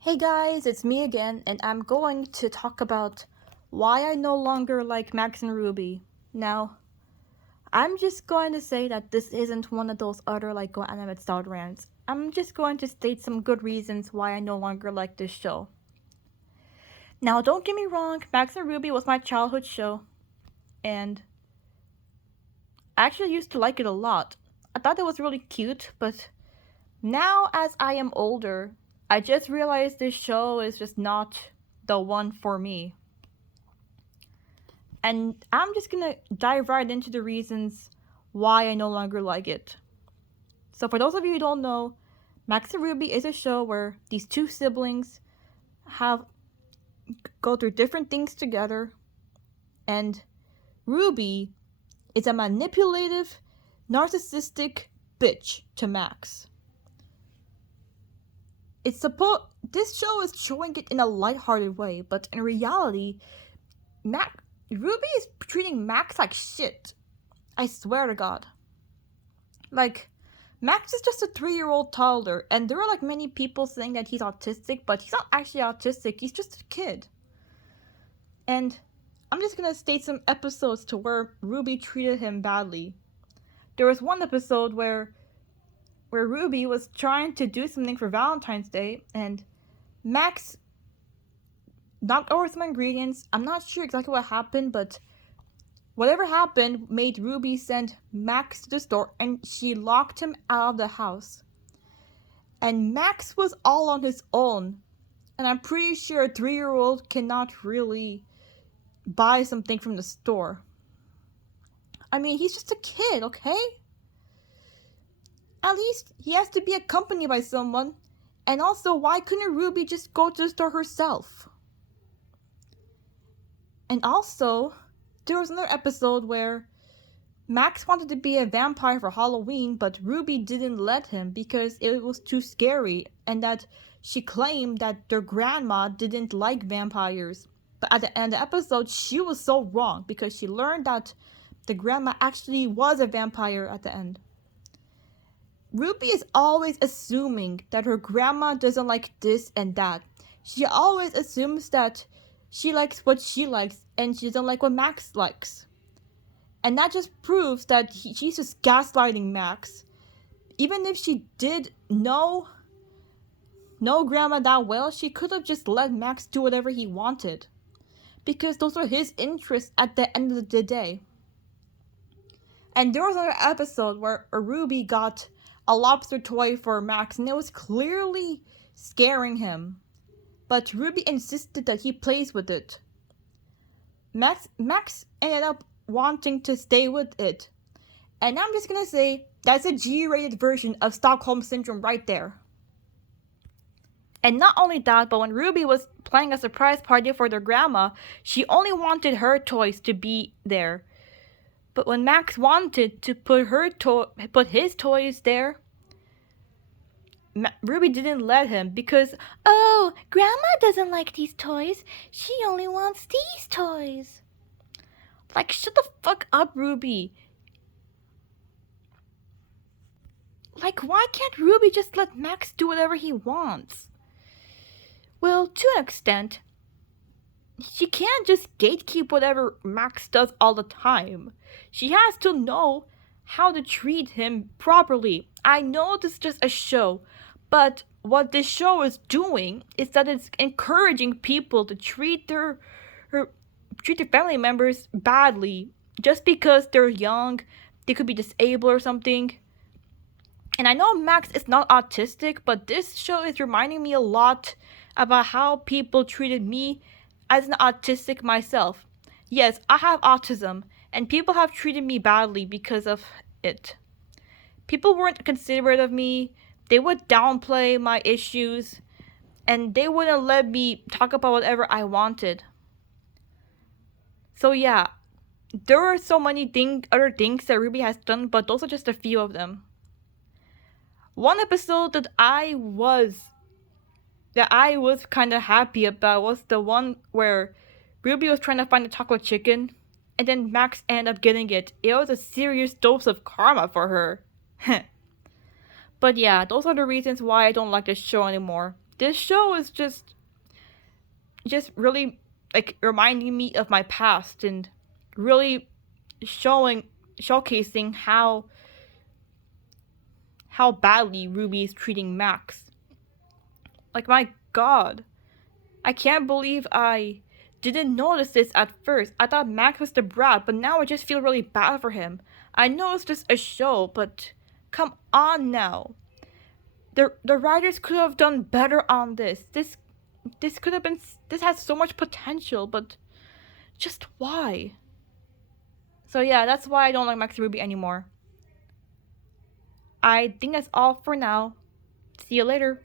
Hey guys, it's me again, and I'm going to talk about why I no longer like Max and Ruby. Now, I'm just going to say that this isn't one of those other like go animate style rants. I'm just going to state some good reasons why I no longer like this show. Now, don't get me wrong, Max and Ruby was my childhood show, and I actually used to like it a lot. I thought it was really cute, but now as I am older, I just realized this show is just not the one for me. And I'm just gonna dive right into the reasons why I no longer like it. So, for those of you who don't know, Max and Ruby is a show where these two siblings have go through different things together, and Ruby is a manipulative, narcissistic bitch to Max. This show is showing it in a lighthearted way, but in reality, Ruby is treating Max like shit. I swear to God. Like, Max is just a 3-year-old toddler, and there are like many people saying that he's autistic, but he's not actually autistic, he's just a kid. And I'm just gonna state some episodes to where Ruby treated him badly. There was one episode where Ruby was trying to do something for Valentine's Day, and Max knocked over some ingredients. I'm not sure exactly what happened, but whatever happened made Ruby send Max to the store, and she locked him out of the house. And Max was all on his own. And I'm pretty sure a 3-year-old cannot really buy something from the store. I mean, he's just a kid, okay? At least he has to be accompanied by someone. And also, why couldn't Ruby just go to the store herself? And also, there was another episode where Max wanted to be a vampire for Halloween, but Ruby didn't let him because it was too scary, and that she claimed that their grandma didn't like vampires. But at the end of the episode, she was so wrong because she learned that the grandma actually was a vampire at the end. Ruby is always assuming that her grandma doesn't like this and that. She always assumes that she likes what she likes and she doesn't like what Max likes. And that just proves that she's just gaslighting Max. Even if she did know Grandma that well, she could have just let Max do whatever he wanted. Because those are his interests at the end of the day. And there was another episode where Ruby got a lobster toy for Max, and it was clearly scaring him. But Ruby insisted that he plays with it. Max ended up wanting to stay with it. And I'm just gonna say, that's a G-rated version of Stockholm Syndrome right there. And not only that, but when Ruby was planning a surprise party for their grandma, she only wanted her toys to be there. But when Max wanted to put his toys there, Ruby didn't let him because, oh, Grandma doesn't like these toys. She only wants these toys. Like, shut the fuck up, Ruby. Like, why can't Ruby just let Max do whatever he wants? Well, to an extent, she can't just gatekeep whatever Max does all the time. She has to know how to treat him properly. I know this is just a show, but what this show is doing is that it's encouraging people to treat their family members badly just because they're young, they could be disabled or something. And I know Max is not autistic, but this show is reminding me a lot about how people treated me as an autistic myself. Yes, I have autism, and people have treated me badly because of it. People weren't considerate of me, they would downplay my issues, and they wouldn't let me talk about whatever I wanted. So yeah, there are so many other things that Ruby has done, but those are just a few of them. One episode that I was kind of happy about was the one where Ruby was trying to find the chocolate chicken, and then Max ended up getting it. It was a serious dose of karma for her. But yeah, those are the reasons why I don't like this show anymore. This show is just really like reminding me of my past and really showcasing how badly Ruby is treating Max. Like, my god. I can't believe I didn't notice this at first. I thought Max was the brat, but now I just feel really bad for him. I know it's just a show, but come on now. The writers could have done better on this. This could have been, this has so much potential, but just why? So yeah, that's why I don't like Max and Ruby anymore. I think that's all for now. See you later.